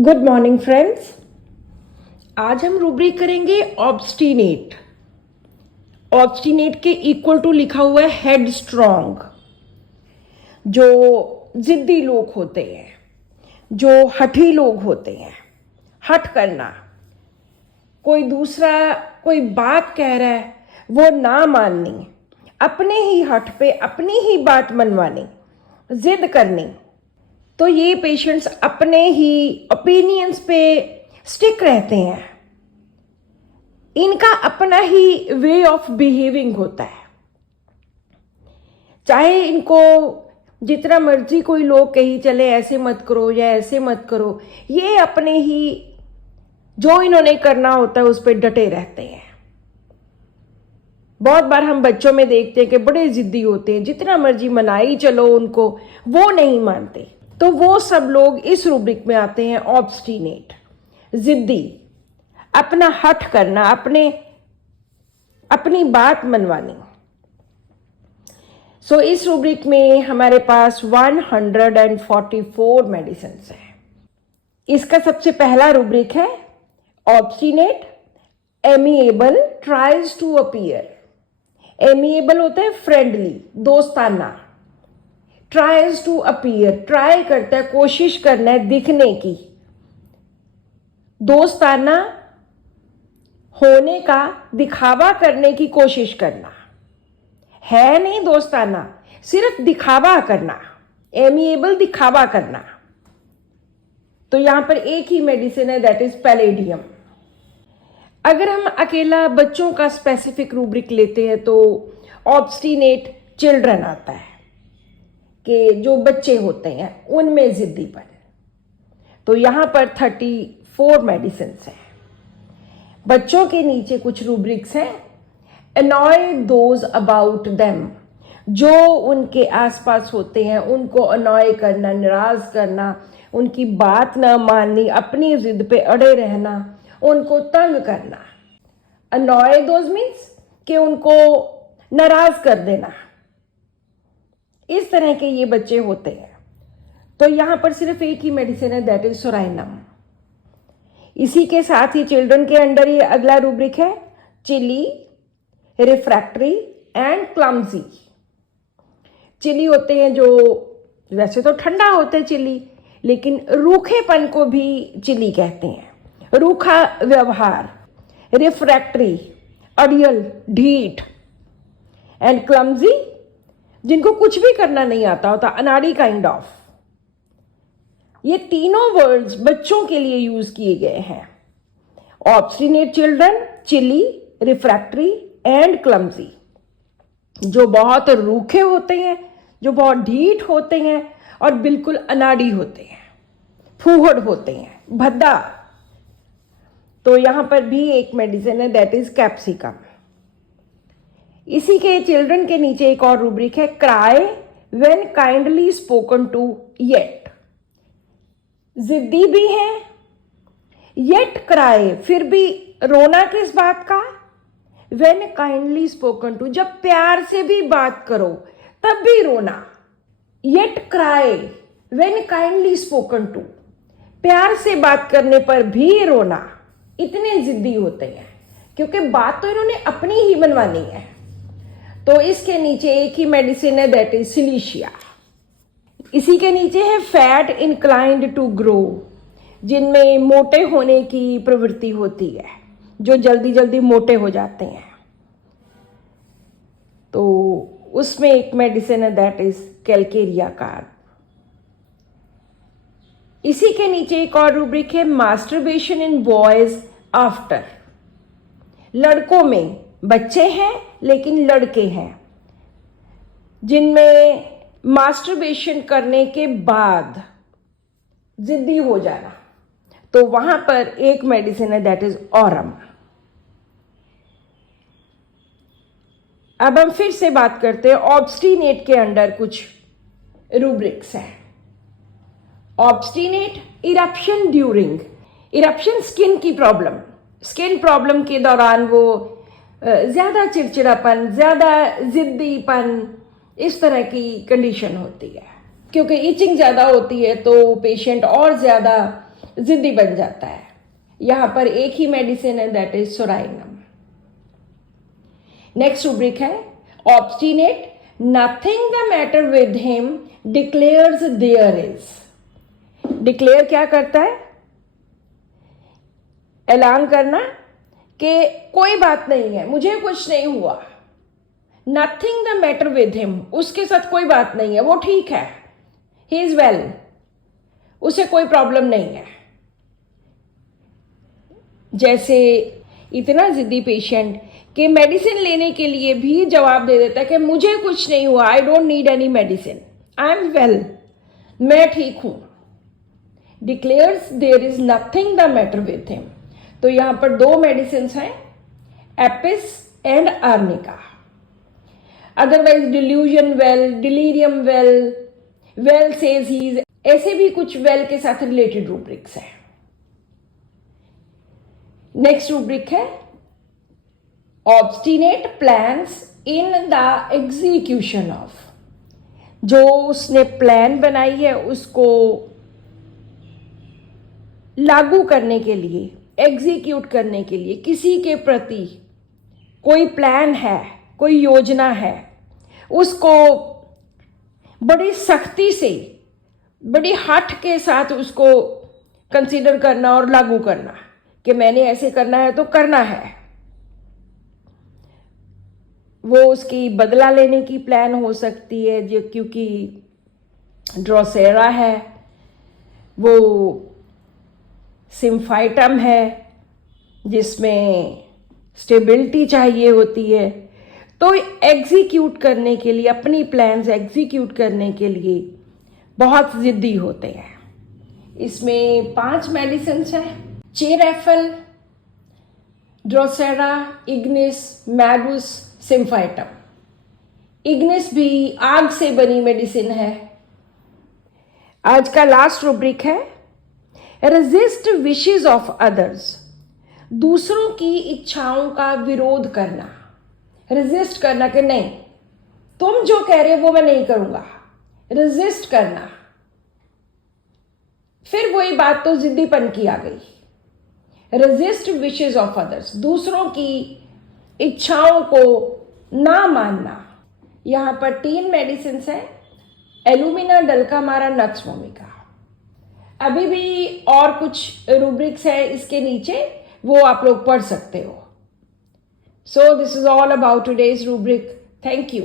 Good morning friends. आज हम rubric करेंगे ऑब्स्टिनेट। ऑब्स्टिनेट के इक्वल टू लिखा हुआ है हेड स्ट्रॉन्ग। जो जिद्दी लोग होते हैं, जो हठी लोग होते हैं, हट करना, कोई दूसरा कोई बात कह रहा है वो ना माननी, अपने ही हट पे अपनी ही बात मनवानी, जिद करनी, तो ये पेशेंट्स अपने ही ओपिनियंस पे स्टिक रहते हैं। इनका अपना ही वे ऑफ बिहेविंग होता है। चाहे इनको जितना मर्जी कोई लोग कही चले ऐसे मत करो या ऐसे मत करो, ये अपने ही जो इन्होंने करना होता है उस पर डटे रहते हैं। बहुत बार हम बच्चों में देखते हैं कि बड़े जिद्दी होते हैं, जितना मर्जी मनाई चलो उनको, वो नहीं मानते। तो वो सब लोग इस रूब्रिक में आते हैं, ऑब्स्टिनेट, जिद्दी, अपना हठ करना, अपनी बात मनवानी। सो इस रूब्रिक में हमारे पास 144 मेडिसिन है। इसका सबसे पहला रूब्रिक है obstinate, amiable, tries to appear. Amiable होता है फ्रेंडली, दोस्ताना। ट्राइज टू अपीयर, ट्राई करता है, कोशिश करना है दिखने की। दोस्ताना होने का, दिखावा करने की कोशिश करना है, नहीं दोस्ताना, सिर्फ दिखावा करना। एमिएबल, दिखावा करना। तो यहां पर एक ही मेडिसिन है, दैट इज पैलेडियम। अगर हम अकेला बच्चों का स्पेसिफिक रूब्रिक लेते हैं तो ऑब्स्टिनेट चिल्ड्रन आता है, कि जो बच्चे होते हैं उनमें जिद्दीपन। तो यहां पर 34 मेडिसिन हैं। बच्चों के नीचे कुछ रूब्रिक्स हैं। अनॉय दोज अबाउट देम, जो उनके आसपास होते हैं उनको अनॉय करना, नाराज करना, उनकी बात ना माननी, अपनी जिद पे अड़े रहना, उनको तंग करना। अनॉय दोज मीन्स कि उनको नाराज कर देना। इस तरह के ये बच्चे होते हैं। तो यहां पर सिर्फ एक ही मेडिसिन है, दैट इज सोराइनम। इसी के साथ ही चिल्ड्रन के अंडर ये अगला रूब्रिक है, chilly, refractory and clumsy. Chilly होते हैं जो वैसे तो ठंडा होता है चिली, लेकिन रूखेपन को भी चिली कहते हैं, रूखा व्यवहार। रिफ्रैक्टरी, अड़ियल, ढीठ। एंड क्लमजी, जिनको कुछ भी करना नहीं आता होता, अनाड़ी काइंड ऑफ। ये तीनों वर्ड्स बच्चों के लिए यूज किए गए हैं। Obstinate children, chilly, refractory and clumsy. जो बहुत रूखे होते हैं, जो बहुत ढीठ होते हैं और बिल्कुल अनाड़ी होते हैं, फूहड़ होते हैं, भद्दा। तो यहां पर भी एक मेडिसिन है, दैट इज कैप्सिकम। इसी के चिल्ड्रन के नीचे एक और रूब्रिक है, cry when kindly spoken to, yet. जिद्दी भी है, येट क्राई, फिर भी रोना किस बात का? व्हेन काइंडली स्पोकन टू, जब प्यार से भी बात करो तब भी रोना। Yet cry when kindly spoken to, प्यार से बात करने पर भी रोना। इतने जिद्दी होते हैं, क्योंकि बात तो इन्होंने अपनी ही मनवानी है। तो इसके नीचे एक ही मेडिसिन है, दैट इज सिलीशिया। इसी के नीचे है फैट इंक्लाइंड टू ग्रो, जिनमें मोटे होने की प्रवृत्ति होती है, जो जल्दी जल्दी मोटे हो जाते हैं। तो उसमें एक मेडिसिन है, दैट इज कैलकेरिया कार्ब। इसी के नीचे एक और रूब्रिक है, मास्टरबेशन इन बॉयज आफ्टर। लड़कों में, बच्चे हैं लेकिन लड़के हैं, जिनमें मास्टरबेशन करने के बाद जिद्दी हो जाना। तो वहां पर एक मेडिसिन है, दैट इज ऑरम। अब हम फिर से बात करते हैं ऑब्स्टिनेट के अंडर कुछ रूब्रिक्स हैं। Obstinate, eruption during. Eruption skin की प्रॉब्लम, स्किन प्रॉब्लम के दौरान वो ज्यादा चिड़चिड़ापन, ज्यादा जिद्दीपन, इस तरह की कंडीशन होती है। क्योंकि इचिंग ज्यादा होती है तो पेशेंट और ज्यादा जिद्दी बन जाता है। यहां पर एक ही मेडिसिन है, that is psorinum. Next rubric है obstinate, nothing the matter with him, declares there is. Declare क्या करता है? ऐलान करना कि कोई बात नहीं है, मुझे कुछ नहीं हुआ। Nothing the matter with him, उसके साथ कोई बात नहीं है, वो ठीक है, ही इज वेल, उसे कोई प्रॉब्लम नहीं है। जैसे इतना जिद्दी पेशेंट कि मेडिसिन लेने के लिए भी जवाब दे देता है कि मुझे कुछ नहीं हुआ, I don't need any medicine, I am well, मैं ठीक हूं। Declares there is nothing the matter with him. तो यहां पर दो मेडिसिन हैं, Apis and Arnica. Otherwise delusion well, delirium well, well says he is, ऐसे भी कुछ वेल के साथ रिलेटेड रूब्रिक्स हैं। नेक्स्ट रूब्रिक है obstinate plans in the execution of. जो उसने प्लान बनाई है उसको लागू करने के लिए, एग्जीक्यूट करने के लिए, किसी के प्रति कोई प्लान है, कोई योजना है, उसको बड़ी सख्ती से, बड़ी हट के साथ उसको कंसीडर करना और लागू करना कि मैंने ऐसे करना है तो करना है। वो उसकी बदला लेने की प्लान हो सकती है, जो क्योंकि ड्रोसेरा है, वो सिम्फाइटम है जिसमें स्टेबिलिटी चाहिए होती है। तो एग्जीक्यूट करने के लिए, अपनी प्लान्स एग्जीक्यूट करने के लिए बहुत ज़िद्दी होते हैं। इसमें 5 मेडिसिन हैं, चेरेफल, ड्रोसेरा, इग्निस, मैगुस, सिम्फाइटम। इग्निस भी आग से बनी मेडिसिन है। आज का लास्ट रूब्रिक है रेजिस्ट विशेस ऑफ अदर्स, दूसरों की इच्छाओं का विरोध करना, रेजिस्ट करना कि नहीं, तुम जो कह रहे हो वो मैं नहीं करूंगा, रेजिस्ट करना। फिर वही बात तो जिद्दीपन की आ गई। रेजिस्ट विशेस ऑफ अदर्स, दूसरों की इच्छाओं को ना मानना। यहां पर 3 मेडिसिन हैं, एलुमिना, डल्कामारा, नक्स वोमिका। अभी भी और कुछ रूब्रिक्स है इसके नीचे, वो आप लोग पढ़ सकते हो। So this is all about today's rubric. Thank you.